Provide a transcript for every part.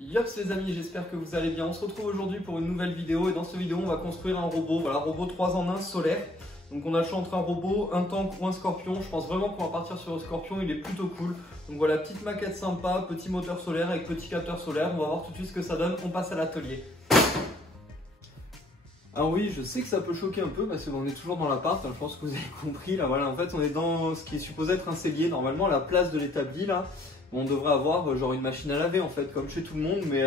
Yops les amis, j'espère que vous allez bien. On se retrouve aujourd'hui pour une nouvelle vidéo et dans cette vidéo on va construire un robot, voilà, robot 3 en 1 solaire. Donc on a le choix entre un robot, un tank ou un scorpion. Je pense vraiment qu'on va partir sur le scorpion, il est plutôt cool. Donc voilà, petite maquette sympa, petit moteur solaire avec petit capteur solaire. On va voir tout de suite ce que ça donne, on passe à l'atelier. Alors oui, je sais que ça peut choquer un peu parce qu'on est toujours dans l'appart, hein, je pense que vous avez compris. Là voilà, en fait on est dans ce qui est supposé être un cellier. Normalement à la place de l'établi là, on devrait avoir genre une machine à laver en fait, comme chez tout le monde, mais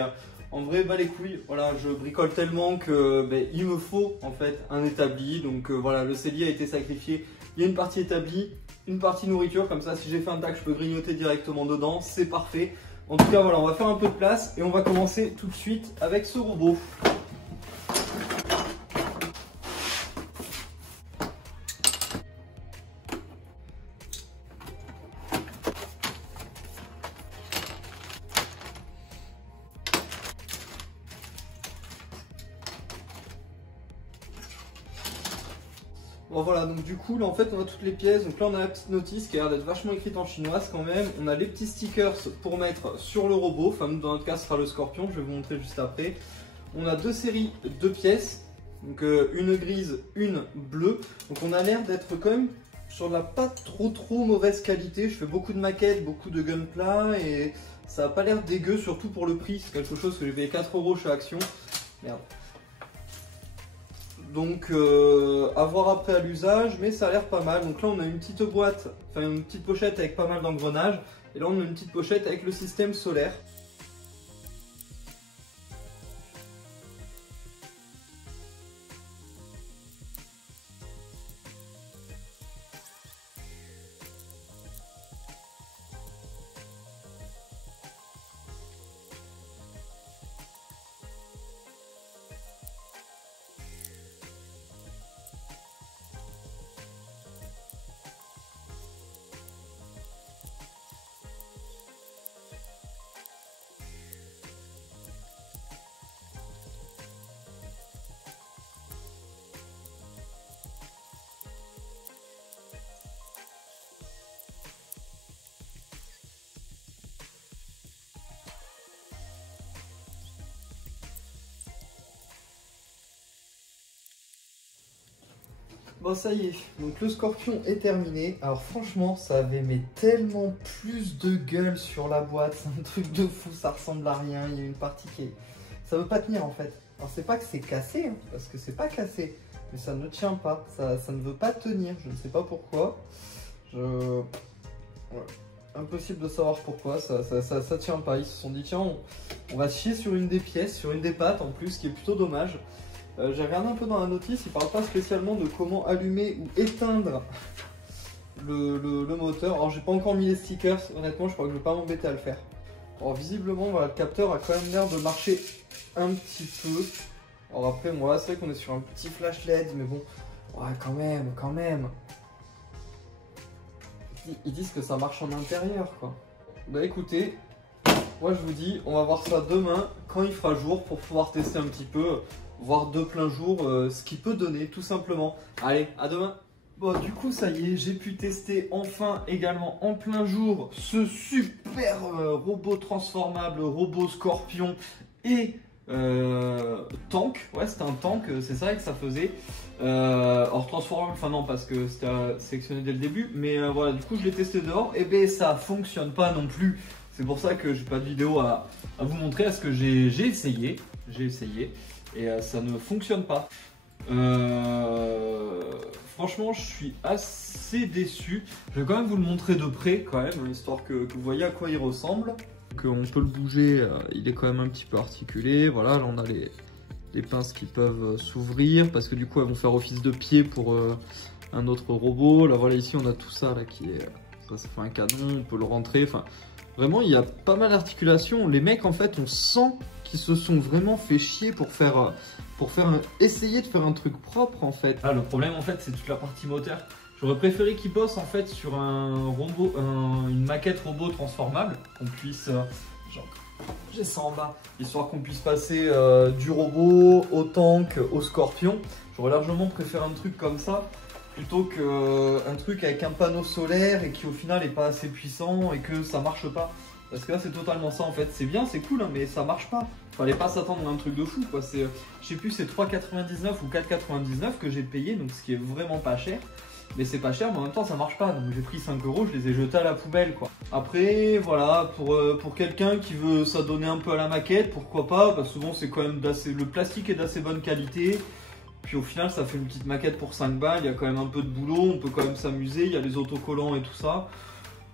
en vrai, bah les couilles, voilà, je bricole tellement que il me faut en fait un établi. Donc voilà, le cellier a été sacrifié. Il y a une partie établie, une partie nourriture, comme ça si j'ai fait un tac, je peux grignoter directement dedans, c'est parfait. En tout cas voilà, on va faire un peu de place et on va commencer tout de suite avec ce robot. Bon voilà, donc du coup là en fait on a toutes les pièces. Donc là on a la petite notice qui a l'air d'être vachement écrite en chinoise quand même. On a les petits stickers pour mettre sur le robot, enfin nous dans notre cas ce sera le scorpion, je vais vous montrer juste après. On a deux séries de pièces, donc une grise, une bleue. Donc on a l'air d'être quand même sur de la pas trop mauvaise qualité. Je fais beaucoup de maquettes, beaucoup de gunpla et ça n'a pas l'air dégueu, surtout pour le prix. C'est quelque chose que j'ai payé 4 € chez Action. Merde. Donc à voir après à l'usage, mais ça a l'air pas mal. Donc là on a une petite boîte, enfin une petite pochette avec pas mal d'engrenages. Et là on a une petite pochette avec le système solaire. Bon ça y est, donc le scorpion est terminé. Alors franchement ça avait mais tellement plus de gueule sur la boîte, c'est un truc de fou, ça ressemble à rien. Il y a une partie qui est... ça veut pas tenir en fait. Alors c'est pas que c'est cassé, hein, parce que c'est pas cassé, mais ça ne tient pas, ça ne veut pas tenir, je ne sais pas pourquoi. Ouais. Impossible de savoir pourquoi, ça tient pas. Ils se sont dit tiens on va se chier sur une des pièces, sur une des pattes en plus, ce qui est plutôt dommage. J'ai regardé un peu dans la notice, il ne parle pas spécialement de comment allumer ou éteindre le moteur. Alors j'ai pas encore mis les stickers, honnêtement je crois que je vais pas m'embêter à le faire. Alors visiblement voilà, le capteur a quand même l'air de marcher un petit peu. Alors après bon là c'est vrai qu'on est sur un petit flash LED, mais bon, ouais quand même. Ils disent que ça marche en intérieur quoi. Bah écoutez, moi je vous dis, on va voir ça demain quand il fera jour pour pouvoir tester un petit peu. Voir de plein jour ce qu'il peut donner tout simplement. Allez, à demain. Bon du coup ça y est, j'ai pu tester enfin également en plein jour ce super robot transformable, robot scorpion et tank. Ouais c'était un tank, c'est ça que ça faisait. Or transformable, enfin non parce que c'était sélectionné dès le début. Mais voilà, du coup je l'ai testé dehors et ben ça fonctionne pas non plus. C'est pour ça que j'ai pas de vidéo à vous montrer, parce que j'ai essayé. Et ça ne fonctionne pas. Franchement, je suis assez déçu. Je vais quand même vous le montrer de près, quand même, histoire que vous voyez à quoi il ressemble. Donc, on peut le bouger, il est quand même un petit peu articulé. Voilà, là on a les pinces qui peuvent s'ouvrir, parce que du coup elles vont faire office de pied pour un autre robot. Là voilà, ici on a tout ça là qui est... ça fait un canon, on peut le rentrer. Enfin, vraiment il y a pas mal d'articulation. Les mecs en fait, on sent qui se sont vraiment fait chier pour essayer de faire un truc propre en fait. Ah, le problème en fait c'est toute la partie moteur. J'aurais préféré qu'ils bossent en fait sur un robot, une maquette robot transformable, qu'on puisse, genre, j'ai ça en bas, histoire qu'on puisse passer du robot au tank, au scorpion. J'aurais largement préféré un truc comme ça, plutôt qu'un truc avec un panneau solaire et qui au final est pas assez puissant et que ça marche pas. Parce que là c'est totalement ça en fait, c'est bien, c'est cool hein, mais ça marche pas. Fallait pas s'attendre à un truc de fou quoi, c'est, je sais plus c'est 3,99 ou 4,99 que j'ai payé, donc ce qui est vraiment pas cher. Mais c'est pas cher mais en même temps ça marche pas, donc j'ai pris 5 €, je les ai jetés à la poubelle quoi. Après voilà, pour quelqu'un qui veut s'adonner un peu à la maquette, pourquoi pas, parce que souvent c'est quand même d'assez, le plastique est d'assez bonne qualité. Puis au final ça fait une petite maquette pour 5 balles, il y a quand même un peu de boulot, on peut quand même s'amuser, il y a les autocollants et tout ça.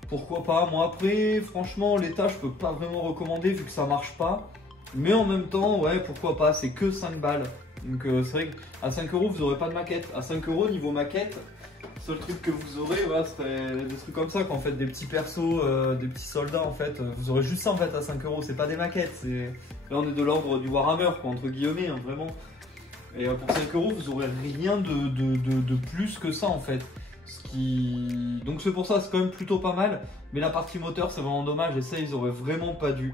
Pourquoi pas, moi après franchement l'état je peux pas vraiment recommander vu que ça marche pas. Mais en même temps ouais pourquoi pas, c'est que 5 balles. Donc c'est vrai qu'à 5 € vous aurez pas de maquette. À 5 € niveau maquette, le seul truc que vous aurez voilà, serait des trucs comme ça, qu'en fait des petits persos, des petits soldats en fait. Vous aurez juste ça en fait à 5 €, c'est pas des maquettes. Là on est de l'ordre du Warhammer quoi, entre guillemets hein, vraiment. Et pour 5 € vous aurez rien de plus que ça en fait. Donc c'est pour ça, c'est quand même plutôt pas mal. Mais la partie moteur c'est vraiment dommage et ça ils auraient vraiment pas dû.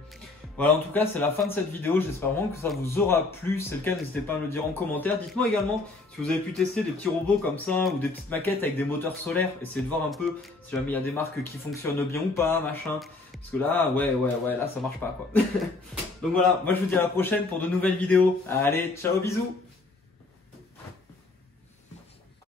Voilà, en tout cas c'est la fin de cette vidéo, j'espère vraiment que ça vous aura plu. Si c'est le cas, n'hésitez pas à me le dire en commentaire. Dites-moi également si vous avez pu tester des petits robots comme ça ou des petites maquettes avec des moteurs solaires. Essayez de voir un peu si jamais il y a des marques qui fonctionnent bien ou pas, machin. Parce que là, ouais, là ça marche pas quoi. Donc voilà, moi je vous dis à la prochaine pour de nouvelles vidéos. Allez, ciao, bisous.